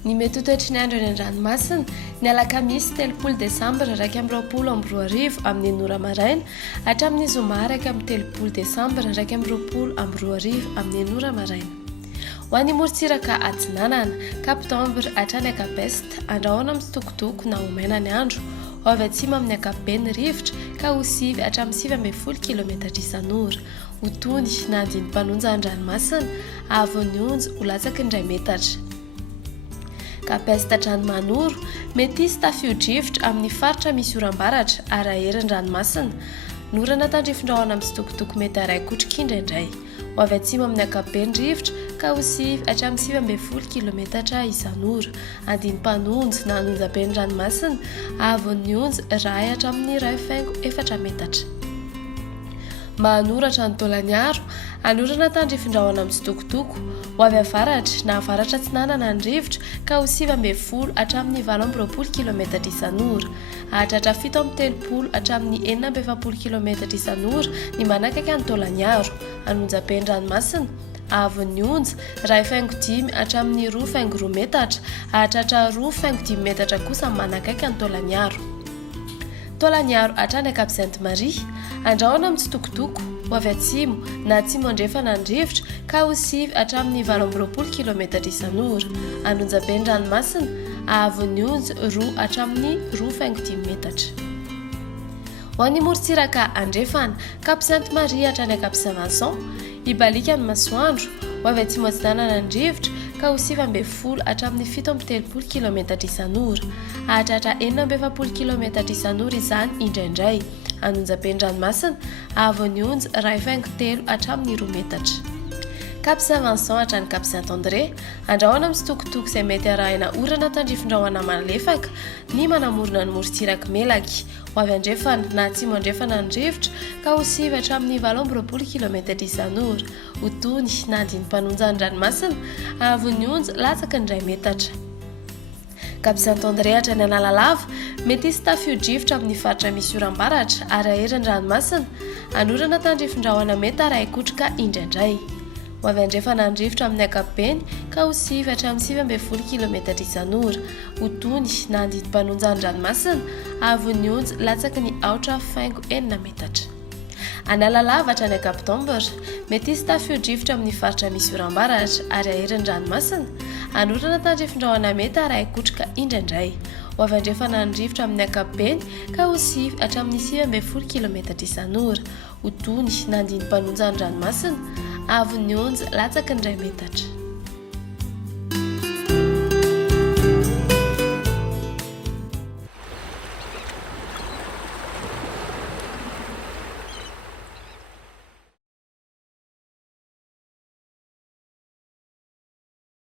Ny mety ho toetry ny andro eny an-dranomasina ny alakamisy 3 Desambra 2024 amin'ny 9 maraina hatramin'ny zoma 3 Desambra 2024 amin'ny 9 maraina. Ho an'ny morontsiraka atsinanana kapitambra hatrany akapesta andrahoana amin'ny sitokotoko na omaina ny andro ho avy atsimo amin'ny akapobe ny rivotra ka ho sivy hatramin'ny 9 kilometatra isan'ora ho tony na andiny mpanonja an-dranomasina avy ny onjy ho latsaky ny 2 metatra. Kapesta trano manoro mety hisy tafio-drivotra amin'ny faritra misy oram-baratra ara-herin-dranomasina norana tandrifin-drahona amin'ny sitokotoko mety araikotry kindraindray ho avy atsimo amin'ny akapobe ny rivotra ka ho sivy hatramin'ny 9 kilometatra isan'ora andiny mpanonjy na anonjabe ny ranomasina avy ny onjy ray hatramin'ny 2.4 metatra. Mahanoratra ny taolaniaro anorana tandrifin-drahona amin'ny sitokotoko ho avy avaratra na avaratra atsinanana ny rivotra ka ho 9 hatramin'ny 20 kilometatra isan'ora hahatratra 7 hatramin'ny 4 kilometatra isan'ora ny manakaiky ny taolaniaro anonjabe ny ranomasina avy ny onjy 2.5 hatramin'ny 2.2 metatra hahatratra 2.5 metatra kosa manakaiky ny taolaniaro. Taolaniaro hatrany Sainte-Marie andrahoana amin'ny sitokotoko ho avy atsimo na atsimo andrefana ny rivotra ka ho sivy hatramin'ny 20 kilometatra isan'ora anonjabe ny ranomasina avy ny onjy 2 hatramin'ny 2.5 metatra. Ho an'ny morontsiraka andrefana Sainte-Marie hatrany Saint-Vincent ibalika ny masoandro ho avy atsimo atsinanana ny rivotra ka ho 9 hatramin'ny 17 kilometatra isan'ora hahatratra 4 kilometatra isan'ora izany indraindray anonjabe ny ranomasina avy ny onjy 2.3 hatramin'ny 2 metatra. Saint-Vincent hatrany Saint-André andrahoana amin'ny sitokotoko izay mety arahina orana tandrifin-drahona malefaka ny manamorona ny morontsiraka melaky ho avy andrefana na atsimo andrefana ny rivotra ka ho sivy hatramin'ny 20 kilometatra isan'ora ho tony na andiny mpanonja ny ranomasina avy ny onjy latsaky ny 2 metatra. Saint-André hatrany Analalava mety hisy tafio-drivotra amin'ny faritra misy oram-baratra ara-herin ranomasina anorana tandrifin-drahona mety araikotroka indraindray ho avy andrefana ny rivotra amin'ny akapobeny ka ho sivy hatramin'ny 9 kilometatra isan'ora ho tony na andiny mpanonja ny ranomasina avy ny onjy latsaky ny 4.4 metatra. Analalava hatrany kapitambra mety hisy tafio-drivotra amin'ny faritra misy oram-baratra ara-herin ranomasina anorana tandrifin-drahona mety araikotroka indraindray ho avy andrefana ny rivotra amin'ny akapobeny ka ho sivy hatramin'ny 9 kilometatra isan'ora ho tony na andiny mpanonja ny ranomasina avy ny onjy latsaky ny 2 metatra.